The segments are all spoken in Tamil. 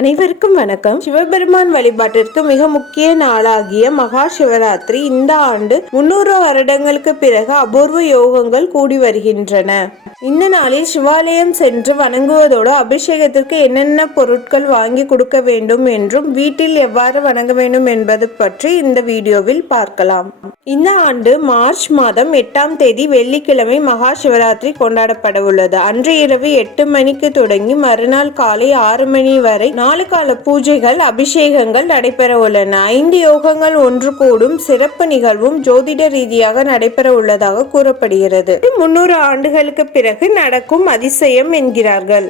அனைவருக்கும் வணக்கம். சிவபெருமான் வழிபாட்டிற்கு மிக முக்கிய நாளாகிய மகா சிவராத்திரி இந்த ஆண்டு முன்னூறு வருடங்களுக்கு பிறகு அபூர்வ யோகங்கள் கூடி வருகின்றன. இந்த நாளில் சிவாலயம் சென்று வணங்குவதோடு அபிஷேகத்திற்கு என்னென்ன பொருட்கள் வாங்கி கொடுக்க வேண்டும் என்றும் வீட்டில் எவ்வாறு வணங்க வேண்டும் என்பது பற்றி இந்த வீடியோவில் பார்க்கலாம். இந்த ஆண்டு மார்ச் மாதம் எட்டாம் தேதி வெள்ளிக்கிழமை மகா சிவராத்திரி கொண்டாடப்பட உள்ளது. அன்று இரவு எட்டு மணிக்கு தொடங்கி மறுநாள் காலை ஆறு மணி வரை நாலு கால பூஜைகள் அபிஷேகங்கள் நடைபெற உள்ளன ஐந்து யோகங்கள் ஒன்று கூடும். சிறப்பு நிகழ்வும் ஜோதிட ரீதியாக நடைபெற உள்ளதாக கூறப்படுகிறது. முன்னூறு ஆண்டுகளுக்கு பிறகு நடக்கும் அதிசயம் என்கிறார்கள்.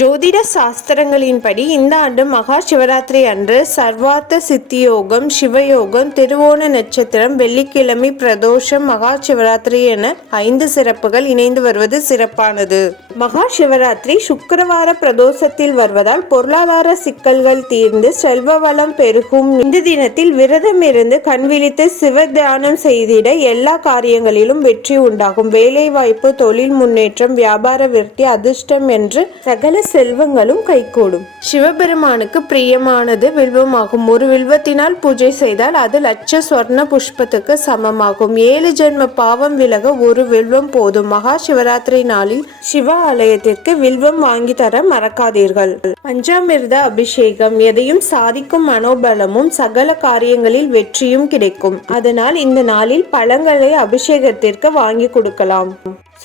ஜோதிட சாஸ்திரங்களின்படி இந்த ஆண்டு மகா சிவராத்திரி அன்று சர்வார்த்த சித்தியோகம் சிவயோகம் திருவோண நட்சத்திரம் வெள்ளிக்கிழமை பிரதோஷம் மகா சிவராத்திரி என ஐந்து சிறப்புகள் இணைந்து வருவது சிறப்பானது. மகா சிவராத்திரி சுக்கரவார பிரதோஷத்தில் வருவதால் பொருளாதார சிக்கல்கள் தீர்ந்து செல்வ வளம் பெருகும். இந்த தினத்தில் விரதம் இருந்து கண் விழித்து சிவ தியானம் செய்திட எல்லா காரியங்களிலும் வெற்றி உண்டாகும். வேலை வாய்ப்பு தொழில் முன்னேற்றம் வியாபார விருத்தி அதிர்ஷ்டம் என்று சகல செல்வங்களும் கைகூடும். சிவபெருமானுக்கு பிரியமானது வில்வமாகும். ஒரு வில்வத்தினால் பூஜை செய்தால் அது லட்ச சொர்ண புஷ்பத்துக்கு சமமாகும். ஏழு ஜென்ம பாவம் விலக ஒரு வில்வம் போதும். மகா சிவராத்திரி நாளில் சிவ ஆலயத்திற்கு வில்வம் வாங்கி தர மறக்காதீர்கள். பஞ்சாமிர்த அபிஷேகம் எதையும் சாதிக்கும் மனோபலமும் சகல காரியங்களில் வெற்றியும் கிடைக்கும். அதனால் இந்த நாளில் பழங்களை அபிஷேகத்திற்கு வாங்கி கொடுக்கலாம்.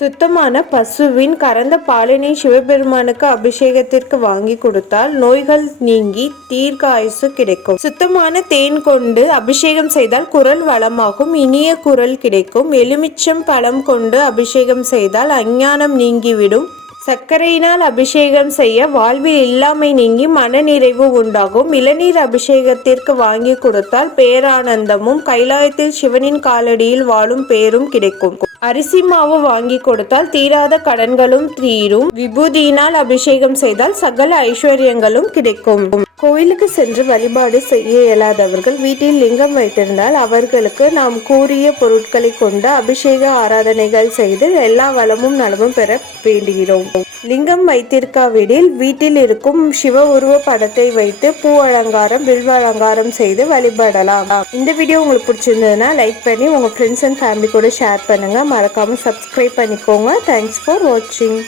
சுத்தமான பசுவின் கறந்த பாலினை சிவபெருமானுக்கு அபிஷேகத்திற்கு வாங்கி கொடுத்தால் நோய்கள் நீங்கி தீர்க்க ஆயுசு கிடைக்கும். சுத்தமான தேன் கொண்டு அபிஷேகம் செய்தால் குரல் வளமாகும் இனிய குரல் கிடைக்கும். எலுமிச்சம் பழம் கொண்டு அபிஷேகம் செய்தால் அஞ்ஞானம் நீங்கிவிடும். சர்க்கரையினால் அபிஷேகம் செய்ய வாழ்வில் இல்லாமை நீங்கி மனநிறைவு உண்டாகும். இளநீர் அபிஷேகத்திற்கு வாங்கி கொடுத்தால் பேரானந்தமும் கைலாயத்தில் சிவனின் காலடியில் வாழும் பேரும் கிடைக்கும். அரிசி மாவு வாங்கி கொடுத்தால் தீராத கடன்களும் தீரும். விபூதியினால் அபிஷேகம் செய்தால் சகல ஐஸ்வர்யங்களும் கிடைக்கும். கோயிலுக்கு சென்று வழிபாடு செய்ய இயலாதவர்கள் வீட்டில் லிங்கம் வைத்திருந்தால் அவர்களுக்கு நாம் கூறிய பொருட்களை கொண்டு அபிஷேக ஆராதனைகள் செய்து எல்லா வளமும் நலமும் பெற வேண்டுகிறோம். லிங்கம் வைத்திருக்காவிடில் வீட்டில் இருக்கும் சிவ உருவ படத்தை வைத்து பூ அலங்காரம் வில்வ அலங்காரம் செய்து வழிபடலாம். இந்த வீடியோ உங்களுக்கு பிடிச்சிருந்ததுன்னா லைக் பண்ணி உங்க ஃப்ரெண்ட்ஸ் அண்ட் ஃபேமிலி கூட ஷேர் பண்ணுங்க. மறக்காம சப்ஸ்கிரைப் பண்ணிக்கோங்க. தேங்க்ஸ் ஃபார் வாட்சிங்